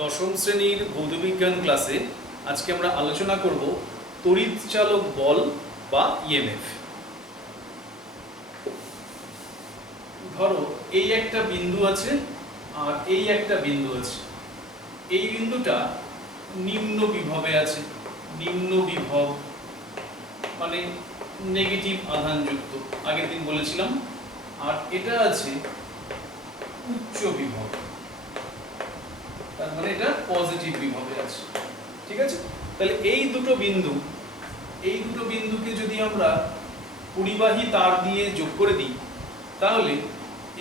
দশম শ্রেণীর ভৌতবিজ্ঞান ক্লাসে আজকে আমরা আলোচনা করব তড়িৎ চালক বল বা ইএমএফ। ধরো এই একটা বিন্দু আছে আর এই একটা বিন্দু আছে। এই বিন্দুটা নিম্ন বিভবে আছে, নিম্ন বিভব মানে নেগেটিভ আধানযুক্ত, আগের দিন বলেছিলাম। আর এটা আছে উচ্চ বিভব, তার মানে এটা পজিটিভ বিভবে আছে। ঠিক আছে, তাহলে এই দুটো বিন্দুকে যদি আমরা পরিবাহী তার দিয়ে যোগ করে দিই, তাহলে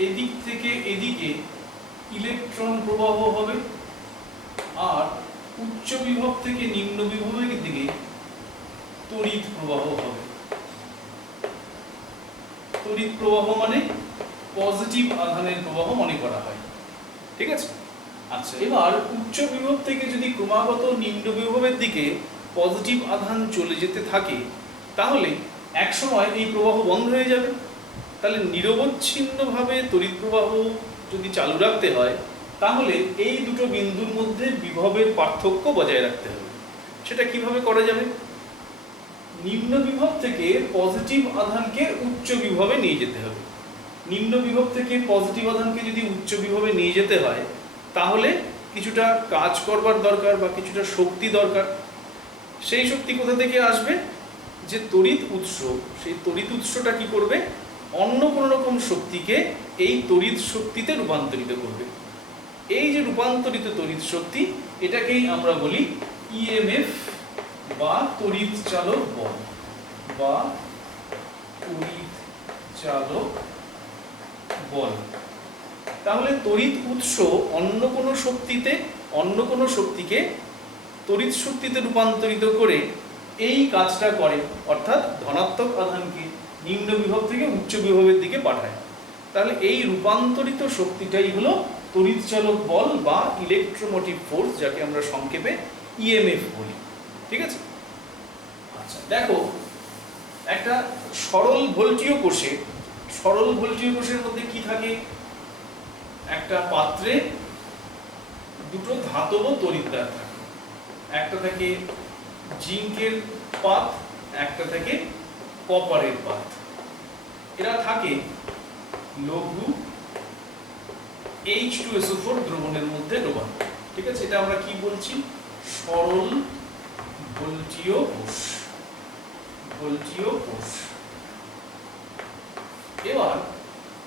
এদিক থেকে এদিকে ইলেকট্রন প্রবাহ হবে, আর উচ্চ বিভব থেকে নিম্ন বিভবের দিকে তড়িৎ প্রবাহ হবে। তড়িৎ প্রবাহ মানে পজিটিভ আধানের প্রবাহ মনে করা হয়। ঠিক আছে, আচ্ছা, এবার উচ্চ বিভব থেকে যদি ক্রমাগত নিম্ন বিভবের দিকে পজিটিভ আধান চলে যেতে থাকে, তাহলে এক সময় এই প্রবাহ বন্ধ হয়ে যাবে। তাহলে নিরবচ্ছিন্নভাবে তড়িৎ প্রবাহ যদি চালু রাখতে হয়, তাহলে এই দুটো বিন্দুর মধ্যে বিভবের পার্থক্য বজায় রাখতে হবে। সেটা কিভাবে করা যাবে? নিম্ন বিভব থেকে পজিটিভ আধানকে উচ্চ বিভবে নিয়ে যেতে হবে। নিম্ন বিভব থেকে পজিটিভ আধানকে যদি উচ্চ বিভবে নিয়ে যেতে হয়, তাহলে কিছুটা কাজ করবার দরকার বা কিছুটা শক্তি দরকার। সেই শক্তি কোথা থেকে আসবে? যে তড়িৎ উৎস, সেই তড়িৎ উৎসটা কি করবে? অন্য কোনো রকম শক্তিকে এই তড়িৎ শক্তিতে রূপান্তরিত করবে। এই যে রূপান্তরিত তড়িৎ শক্তি, এটাকেই আমরা বলি ইএমএফ বা তড়িৎ চালক বল বা তড়িৎ চালক বল। তাহলে তড়িৎ উৎস অন্য কোনো শক্তিকে তড়িৎ শক্তিতে রূপান্তরিত করে এই কাজটা করে, অর্থাৎ ধনাত্মক আধানকে নিম্ন বিভব থেকে উচ্চ বিভবের দিকে পাঠায়। তাহলে এই রূপান্তরিত শক্তিটাই হলো তড়িৎ চালক বল বা ইলেকট্রোমোটিভ ফোর্স, যাকে আমরা সংক্ষেপে ইএমএফ বলি। ঠিক আছে, আচ্ছা, দেখো একটা সরল ভোল্টীয় কোষের মধ্যে কি থাকে? একটা পাত্রে দুটো ধাতব তড়িৎদ্বার থাকে, একটা থাকে জিঙ্কের পাত, একটা থাকে কপারের পাত। এরা থাকে লঘু H2SO4 দ্রবণের মধ্যে ডোবানো। ঠিক আছে, এটা আমরা কি বলছি? সরল ভোল্টীয় কোষ। এবার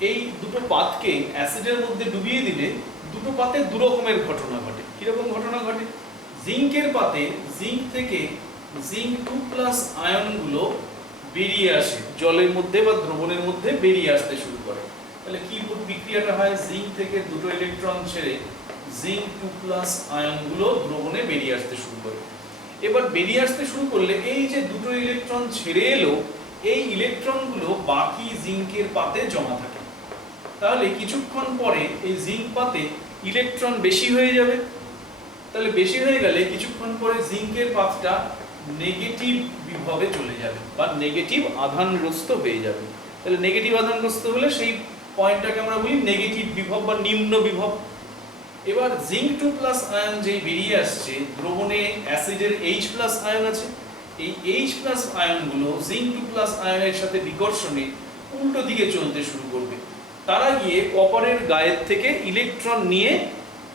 এই দুটো পাতকে অ্যাসিডের মধ্যে ডুবিয়ে দিলে দুটো পাতে দু রকমের ঘটনা ঘটে। কিরকম ঘটনা ঘটে? জিঙ্কের পাতে জিঙ্ক থেকে জিঙ্ক 2+ আয়নগুলো বেরিয়ে আসে, জলের মধ্যে বা দ্রবণের মধ্যে বেরিয়ে আসতে শুরু করে। তাহলে কি বিক্রিয়াটা হয়? জিঙ্ক থেকে দুটো ইলেকট্রন ছেড়ে জিঙ্ক 2+ আয়নগুলো দ্রবণে বেরিয়ে আসতে শুরু করে। এবার বেরিয়ে আসতে শুরু করলে এই যে দুটো ইলেকট্রন ছেড়ে এলো, এই ইলেকট্রনগুলো বাকি জিঙ্কের পাতে জমা থাকে। তাহলে কিছুক্ষণ পরে এই জিঙ্ক পাতে ইলেকট্রন বেশি হয়ে যাবে। তাহলে বেশি হয়ে গেলে কিছুক্ষণ পরে জিঙ্কের পাতটা নেগেটিভ বিভবে চলে যাবে বা নেগেটিভ আধানগ্রস্ত হয়ে যাবে। তাহলে নেগেটিভ আধানগ্রস্ত হলে সেই পয়েন্টটাকে আমরা বলি নেগেটিভ বিভব বা নিম্ন বিভব। এবার জিঙ্ক 2+ আয়ন যেই বেরিয়ে আসছে, দ্রবণে অ্যাসিডের H+ আয়ন আছে, এই H+ আয়নগুলো জিঙ্ক 2+ আয়নের সাথে বিকর্ষণে উল্টো দিকে চলতে শুরু করবে। তারা গিয়ে কপারের গায়ের থেকে ইলেকট্রন নিয়ে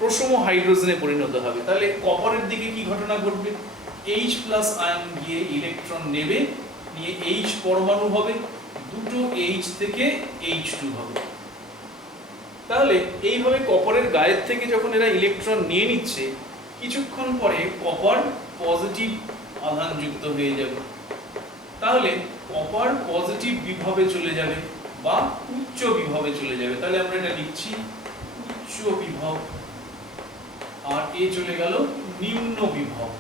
প্রশম হাইড্রোজেনে পরিণত হবে। তাহলে কপারের দিকে কি ঘটনা ঘটবে? H+ আয়ন গিয়ে ইলেকট্রন নেবে, নিয়ে H পরমাণু হবে, দুটো H থেকে H2 হবে। তাহলে এইভাবে কপারের গায়ের থেকে যখন এরা ইলেকট্রন নিয়ে নিচ্ছে, কিছুক্ষণ পরে কপার পজিটিভ আধানযুক্ত হয়ে যাবে। তাহলে কপার পজিটিভ বিভবে চলে যাবে বা উচ্চ বিভবে চলে যাবে। তাহলে আমরা এটা লিখছি উচ্চ বিভব, আর এ চলে গেল নিম্ন বিভব।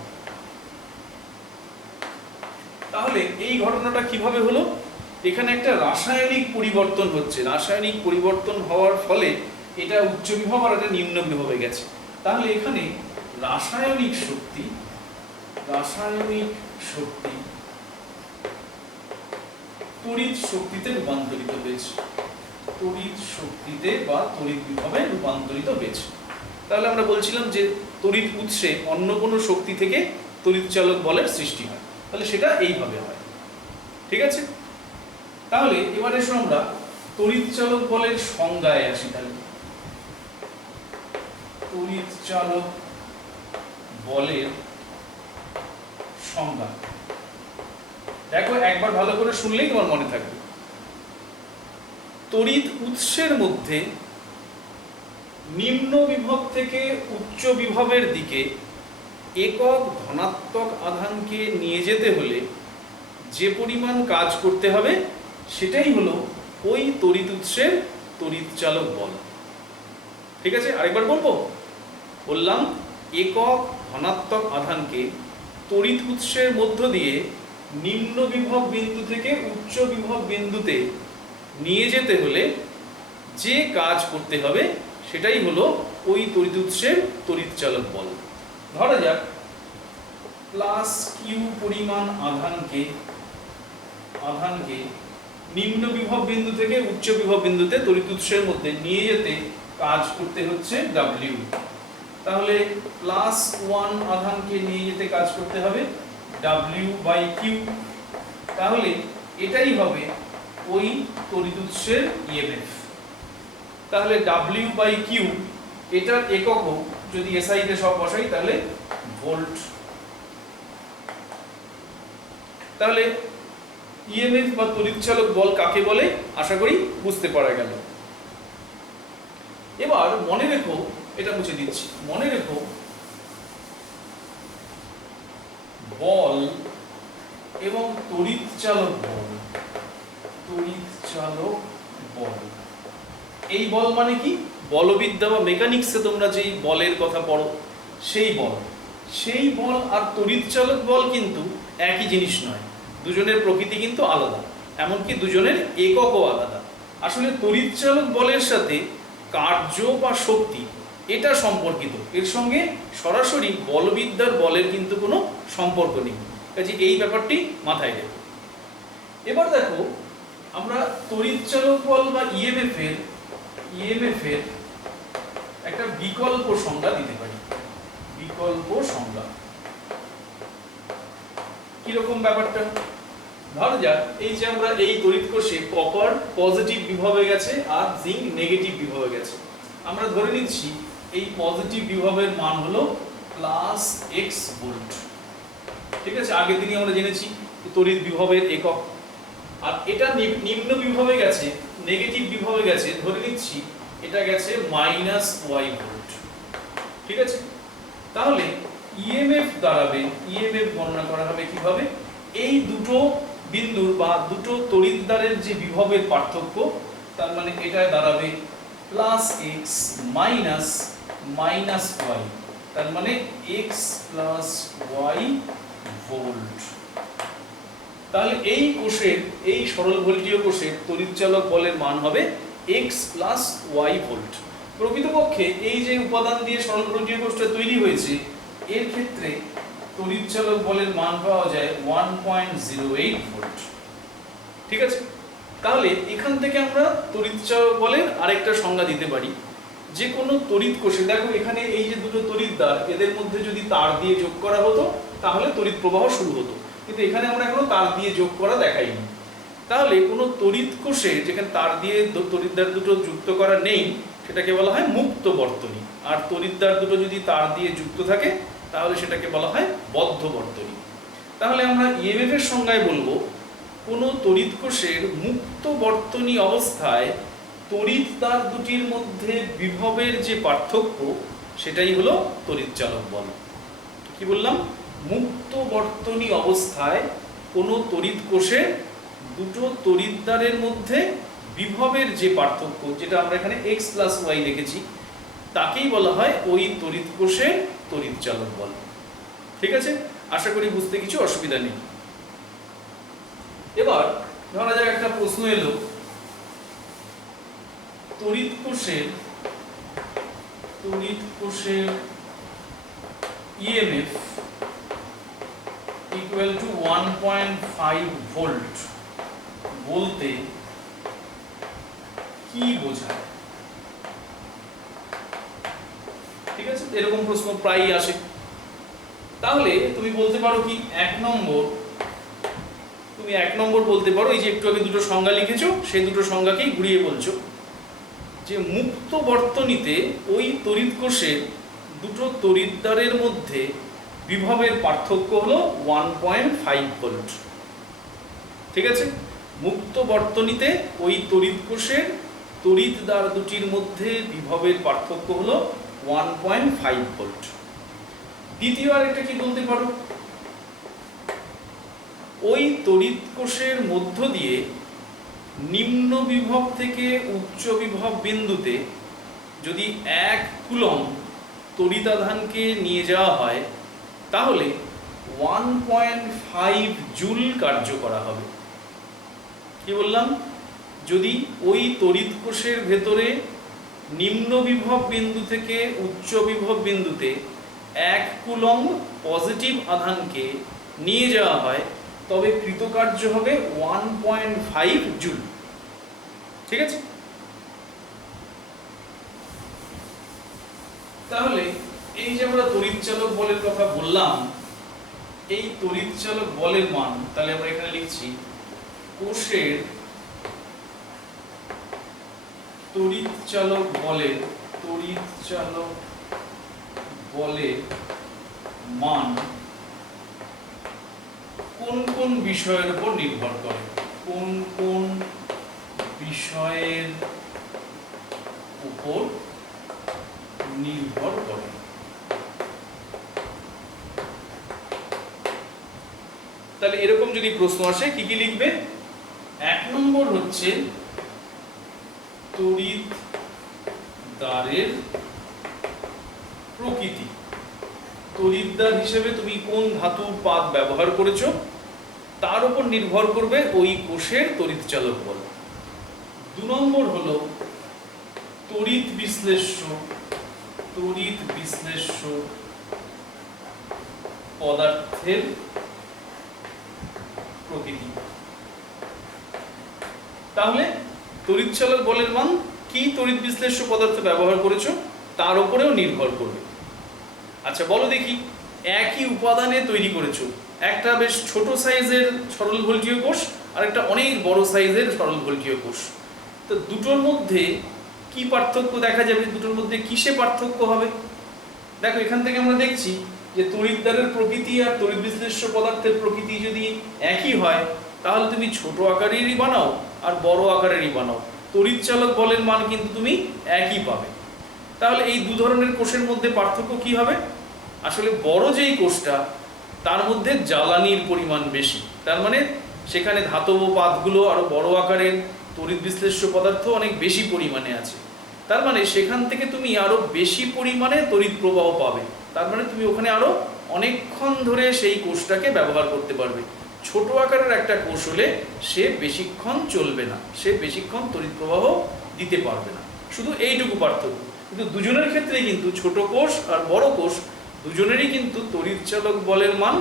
তাহলে এই ঘটনাটা কিভাবে হলো? এখানে একটা রাসায়নিক পরিবর্তন হচ্ছে। রাসায়নিক পরিবর্তন হওয়ার ফলে এটা উচ্চ বিভব আর এটা নিম্ন বিভবে গেছে। তাহলে এখানে রাসায়নিক শক্তি তড়িৎ শক্তিতে রূপান্তরিত হয়েছে। তড়িৎ শক্তিতে বা তড়িৎ বিভবে রূপান্তরিত হয়েছে। তাহলে আমরা বলছিলাম যে তড়িৎ উৎসে অন্য কোনো শক্তি থেকে তড়িৎচালক বলের সৃষ্টি হয়, তাহলে সেটা এইভাবে হয়। ঠিক আছে, তাহলে এবার এসো আমরা তড়িৎচালক বলের সংজ্ঞায় আসি। তাহলে তড়িৎচালক বলের সংজ্ঞা দেখো, একবার ভালো করে শুনলেই তোমার মনে থাকবে। তড়িৎ উৎসের মধ্যে নিম্ন বিভব থেকে উচ্চ বিভবের দিকে একক ধনাত্মক আধানকে নিয়ে যেতে হলে যে পরিমাণ কাজ করতে হবে সেটাই হলো ওই তড়িৎ উৎসের তড়িৎচালক বল। ঠিক আছে, আরেকবার বললাম একক ধনাত্মক আধানকে তড়িৎ উৎসের মধ্য দিয়ে নিম্ন বিভব বিন্দু থেকে উচ্চ বিভব বিন্দুতে নিয়ে যেতে হলে যে কাজ করতে হবে সেটাই হলো ওই তড়িৎ উৎসের তড়িৎচালক বল। ধরা যাক প্লাস কিউ পরিমাণ আধানকে নিম্ন বিভব বিন্দু থেকে উচ্চ বিভব বিন্দুতে তড়িৎ উৎসের মধ্যে নিয়ে যেতে কাজ করতে হচ্ছে ডাব্লিউ। তাহলে প্লাস 1 আধানকে নিয়ে যেতে কাজ করতে হবে W/Q। তাহলে এটাই হবে ওই তড়িৎ উৎসের ইএমএফ। তাহলে W/Q এটার একক যদি এসআই তে সব বসাই তাহলে ভোল্ট। তাহলে ইএমএফ বা তড়িৎচালক বল কাকে বলে আশা করি বুঝতে পারা গেল। এবার মনে রেখো, এটা মুছে দিচ্ছি, মনে রেখো বল এবং তড়িৎচালক বল, এই বল মানে কি? বলবিদ্যা বা মেকানিক্সে তোমরা যেই বলের কথা পড়ো সেই বল আর তড়িৎচালক বল কিন্তু একই জিনিস নয়, দুজনের প্রকৃতি কিন্তু আলাদা, এমনকি দুজনের এককও আলাদা। আসলে তড়িৎচালক বলের সাথে কার্য বা শক্তি এটা সম্পর্কিত, এর সঙ্গে সরাসরি বলবিদ্যার বলের কিন্তু কোনো সম্পর্ক নেই, কাজে এই ব্যাপারটি মাথায় রেখো। এবার দেখো আমরা তড়িৎচালক বল বা ইএমএফ এর একটা বিকল্প সংজ্ঞা দিতে পারি। বিকল্প সংজ্ঞা কিরকম ব্যাপারটা? ধর যাক এই যে আমরা এই তড়িৎ কোষে কপার পজিটিভ বিভবে গেছে আর জিঙ্ক নেগেটিভ বিভবে গেছে, আমরা ধরে নিচ্ছি এই পজিটিভ বিভবের মান হলো প্লাস x ভোল্ট। ঠিক আছে, আগের দিনই আমরা জেনেছি তড়িৎ বিভবের একক। আর এটা নিম্ন বিভবে গেছে, নেগেটিভ বিভবে গেছে, ধরে নিচ্ছি এটা গেছে -y ভোল্ট। ঠিক আছে, তাহলে ইএমএফ দাঁড়াবে, ইএমএফ গণনা করা হবে কিভাবে? এই দুটো বিন্দুর বা দুটো তড়িৎদ্বারের যে বিভবের পার্থক্য, তার মানে এটা দাঁড়াবে প্লাস x মাইনাস y, তার মানে x প্লাস y ভোল্ট। তাহলে এই কোষের, এই সরল ভোল্টীয় কোষের তড়িৎচালক বলের মান হবে x প্লাস y ভোল্ট। প্রকৃতপক্ষে এই যে উপাদান দিয়ে সরল ভোল্টীয় কোষটা তৈরি হয়েছে এর ক্ষেত্রে তড়িৎচালক বলের মান পাওয়া যায় 1.08 ভোল্ট। ঠিক আছে, তাহলে এখান থেকে আমরা তড়িৎচালক বলের আরেকটা সংজ্ঞা দিতে পারি। যে কোনো তড়িৎ কোষে, দেখো এখানে এই যে দুটো তড়িৎদ্বার, এদের মধ্যে যদি তার দিয়ে যোগ করা হতো তাহলে তড়িৎ প্রবাহ শুরু হতো, কিন্তু এখানে আমরা এখনো তার দিয়ে যোগ করা দেখাইনি। তাহলে কোনো তড়িৎ কোষে যেখানে তার দিয়ে তড়িৎদ্বার দুটো যুক্ত করা নেই সেটাকে বলা হয় মুক্ত বর্তনী, আর তড়িৎদ্বার দুটো যদি তার দিয়ে যুক্ত থাকে তাহলে সেটাকে বলা হয় বদ্ধ বর্তনী। তাহলে আমরা ইএমএফ এর সংজ্ঞায় বলবো কোনো তড়িৎ কোষের মুক্ত বর্তনী অবস্থায় তড়িৎদ্বার দুটির মধ্যে বিভবের যে পার্থক্য সেটাই হলো তড়িৎচালক বল। কি বললাম? মুক্ত বর্তনী অবস্থায় কোনো তড়িৎ কোষের দুটো তড়িৎদ্বারের মধ্যে বিভবের যে পার্থক্য, যেটা আমরা এখানে x প্লাস y লিখেছি, তাকেই বলা হয় ওই তড়িৎ কোষের তড়িৎচালক বল। ঠিক আছে, আশা করি বুঝতে কিছু অসুবিধা নেই। এবার ধরা যাক একটা প্রশ্ন এলো, তড়িৎ কোষের ইএমএফ ইকুয়াল টু 1.5 ভোল্ট বলতে কি বোঝায়? ঠিক আছে, এরকম প্রশ্ন প্রায়ই আসে। তাহলে তুমি বলতে পারো কি তুমি এক নম্বর বলতে পারো, এই যে একটু আগে দুটো সংজ্ঞা লিখেছো সেই দুটো সংজ্ঞাকেই ঘুরিয়ে বলছো যে মুক্ত বর্তনীতে ওই তড়িৎ কোষের দুটো তড়িৎদ্বারের মধ্যে বিভবের পার্থক্য হলো 1.5 ভোল্ট। ঠিক আছে, মুক্ত বর্তনীতে ওই তড়িৎ কোষের তড়িৎদ্বার দুটির মধ্যে বিভবের পার্থক্য হলো 1.5 ভোল্ট। দ্বিতীয় আরেকটা কি বলতে পারো, ওই তড়িৎ কোষের মধ্য দিয়ে নিম্ন বিভব থেকে উচ্চ বিভব বিন্দুতে যদি 1 কুলম্ব তড়িতাধানকে নিয়ে যাওয়া হয় তাহলে 1.5 জুল কার্য করা হবে। কি বললাম, যদি ওই তড়িৎ কোষের ভেতরে নিম্ন বিভব বিন্দু থেকে উচ্চ বিভব বিন্দুতে 1 কুলম্ব পজিটিভ আধানকে নিয়ে যাওয়া হয় তবে কৃতকার্য হবে 1.5 জুল। ঠিক আছে, তাহলে এই যে আমরা তড়িৎচালক বলের কথা বললাম, এই তড়িৎচালক বলের মান তাহলে আমরা এখানে লিখছি কোষের তড়িৎচালক বলের মান কোন কোন বিষয়ের উপর নির্ভর করে, কোন কোন বিষয়ের উপর নির্ভর করে। তাহলে এরকম যদি প্রশ্ন আসে কি কি লিখবে? 1 নম্বর হচ্ছে তড়িৎদ্বারের প্রকৃতি, তড়িৎদ্বার হিসেবে তুমি কোন ধাতুর পাত ব্যবহার করেছো তার উপর নির্ভর করবে ওই কোষের তড়িৎচালক বল। 2 নম্বর হলো তড়িৎ বিশ্লেষ্য পদার্থের প্রকৃতি। তাহলে তড়িৎচালক বলের মান কি তড়িৎ বিশ্লেষ্য পদার্থ ব্যবহার করেছো তার উপরেও নির্ভর করবে। আচ্ছা বলো দেখি, একই উপাদানে তৈরি করেছো, একটা বেশ ছোট সাইজের সরল ভোল্টীয় কোষ আর একটা অনেক বড় সাইজের সরল ভোল্টীয় কোষ, তো দুটোর মধ্যে কি পার্থক্য দেখা যাবে, দুটোর মধ্যে কিসে পার্থক্য হবে? দেখো এখান থেকে আমরা দেখছি যে তড়িৎদ্বারের প্রকৃতি আর তড়িৎ বিশ্লেষ্য পদার্থের প্রকৃতি যদি একই হয় তাহলে তুমি ছোট আকারেরই বানাও আর বড় আকারেরই বানাও, তড়িৎচালক বলের মান কিন্তু তুমি একই পাবে। তাহলে এই দু ধরনের কোষের মধ্যে পার্থক্য কি হবে? আসলে বড় যেই কোষটা তার মধ্যে জ্বালানির পরিমাণ বেশি, তার মানে সেখানে ধাতব পাতগুলো আরো বড় আকারের, তড়িৎ বিশ্লেষ্য পদার্থ অনেক বেশি পরিমাণে আছে, তার মানে সেখান থেকে তুমি আরো বেশি পরিমাণে তড়িৎ প্রবাহ পাবে, তার মানে তুমি ওখানে আরো অনেকক্ষণ ধরে সেই কোষটাকে ব্যবহার করতে পারবে। ছোট আকারের একটা কোষ হলে সে বেশিক্ষণ চলবে না, সে বেশিক্ষণ তড়িৎ প্রবাহ দিতে পারবে না, শুধু এইটুকু পার্থক্য। কিন্তু দুজনের ক্ষেত্রে কিন্তু ছোট কোষ আর বড় কোষ দুজনেরই কিন্তু তড়িৎচালক বলের মান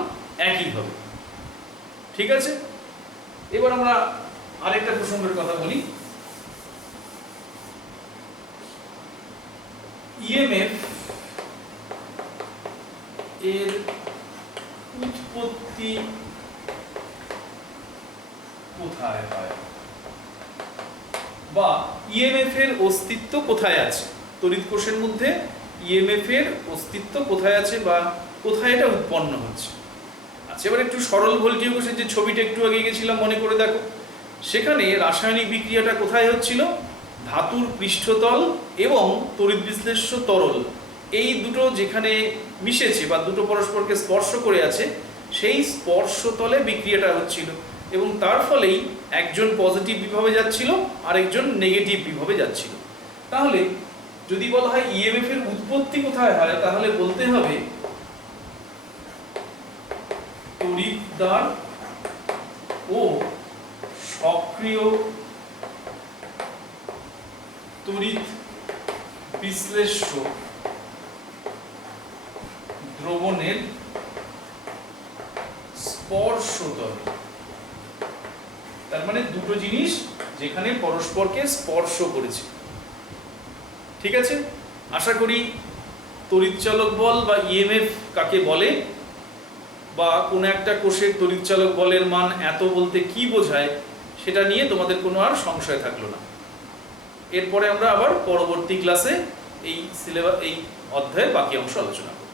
একই হবে। ঠিক আছে, এবার আমরা আরেকটা প্রসঙ্গের কথা বলি। ইএমএফ এর উৎপত্তি কোথায় হয়, বা ইএমএফ এর অস্তিত্ব কোথায় আছে, তড়িৎ কোষের মধ্যে ইএমএফ এর অস্তিত্ব কোথায় আছে বা কোথায় এটা উৎপন্ন হচ্ছে। আচ্ছা এবার একটু সরল ভোল্টীয় কোষের যে ছবিটা একটু আগে গেছিলাম মনে করে দেখো, সেখানে রাসায়নিক বিক্রিয়াটা কোথায় হচ্ছিল? ধাতুর পৃষ্ঠতল এবং তড়িৎ বিশ্লেষ্য তরল এই দুটো যেখানে মিশেছে বা দুটো পরস্পরকে স্পর্শ করে আছে সেই স্পর্শতলে বিক্রিয়াটা হচ্ছিল, এবং তার ফলেই একজন পজিটিভ বিভবে যাচ্ছিল আর একজন নেগেটিভ বিভবে যাচ্ছিল। তাহলে যদি বলা হয় ইএমএফ এর উৎপত্তি কোথায় হয় তাহলে বলতে হবে তড়িৎদ্বার ও সক্রিয় তড়িৎ বিশ্লেষ্য দ্রবণের স্পর্শতল, তার মানে দুটো জিনিস যেখানে পরস্পরকে স্পর্শ করেছে। ঠিক আছে, আশা করি তড়িৎচালক বল বা ইএমএফ কাকে বলে, বা কোনো একটা কোষের তড়িৎচালক বলের মান এত বলতে কি বোঝায়, সেটা নিয়ে তোমাদের কোনো আর সংশয় থাকলো না। এরপরে আমরা আবার পরবর্তী ক্লাসে এই অধ্যায়ের বাকি অংশ আলোচনা করব।